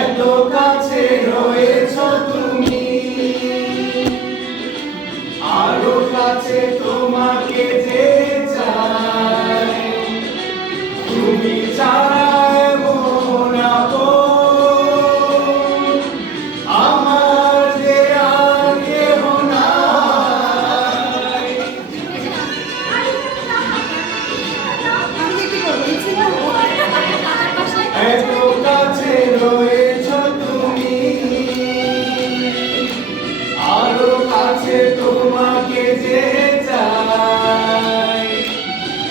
এত কাছে রয়েছ তুমি, আরো কাছে তোমাকে যে চাই, তুমি ছাড়া এমন আপন আমার যে আর কেহ নাই। এত কাছে রয়েছ তুমি, আরো কাছে তোমাকে যে চাই,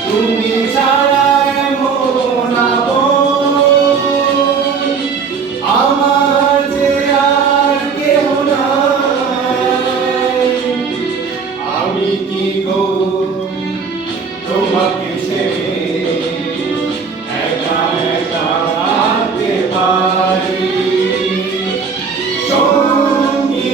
তুমি ছাড়া এমন আপন আমার যে আর কেহ নাই। আমি কি গো তোমাকে ছেড়ে একা একা থাকতে পারি? সঙ্গী